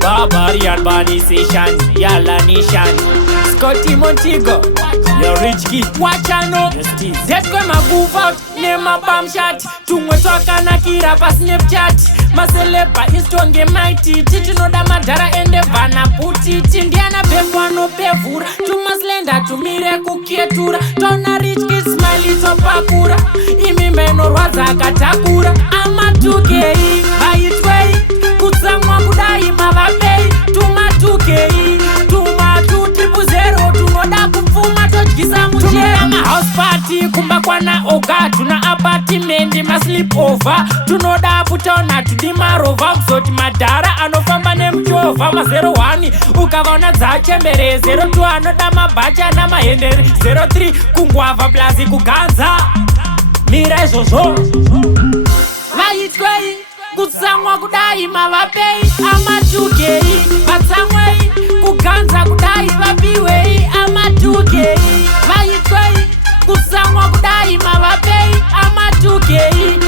Barbarian Urbanization, Yala Nation, Scotty Montego, your rich kid, watch I know. That's when my move out, name my bomb shot. Tumwe toka na kira pa Snapchat. Maseleba instonge mighty. Titi no da madara ende vana puti. Tindiana bemwa no bevura. Tumaslenda tumire kukietura. Tona rich kid smiley topakura. Imime no rwaza katakura. Ama 2K, haitwei. Kutsamwa kudai mavapei. Tuma 2K, tuma 200. Tunoda kufuma tochkisa mujera. Tuna house party kumba kwana oga. Tuna apartment ma sleep over. Tunoda putona tudimarova. Kuzoti madara anofamba nemchova. Ma 01 ukavaona dzachembere. 02 anoda mabacha na mahendere. 03 kungwava plazi kuganza. Mira izvozvo vaitwei kutsamwa kudai mavapei. Ama 2K vatsamwei kuganza kudai vapiwei. Ama 2K vaitwei kutsamwa kudai mavapei. Ama 2K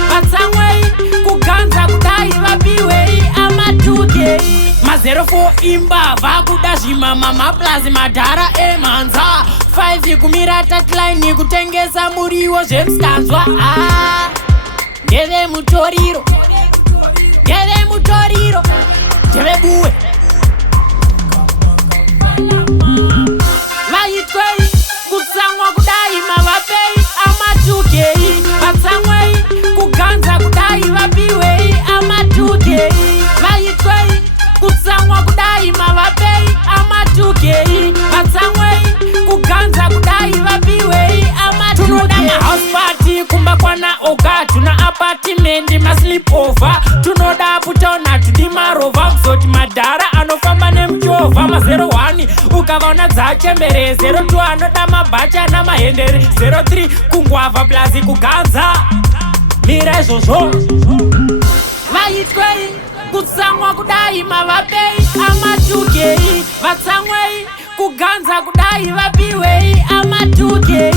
vatsamwei kuganza kudai vapiwei. Ama 2K ma 04 imba vakuda zvimama maplazi madhara emanza. 5 kumira tatline kutengesa muriwo zvemstanzwa. Ndeve mutoriro, ndeve mutoriro, ndeve buwe. Vaitwei kutsamwa kudai mavapei. Ama 2K vatsamwei kuganza kudai vapiwei. Ama 2K vaitwei kutsamwa kudai mavapei. Ama 2K vatsamwei kuganza kudai vapiwei. Ama 2K tunoda house party kumba kwana oga. Tuna apartment ma sleep over. Tunoda putona tudimarova. Kuzoti madhara anofamba nemchova. Ma 01 ukavaona dzachembere. 02 anoda mabacha na mahendere. 03 kungwava plazi kuganza. Mira izvozvo vaitwei kutsamwa kudai mavapei. Ama 2K vatsamwei kuganza kudai vapiwei. Ama 2K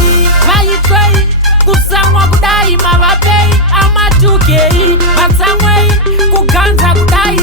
vaitwei kutsamwa kudai mavapei. Ama 2K vatsamwei kuganza kudai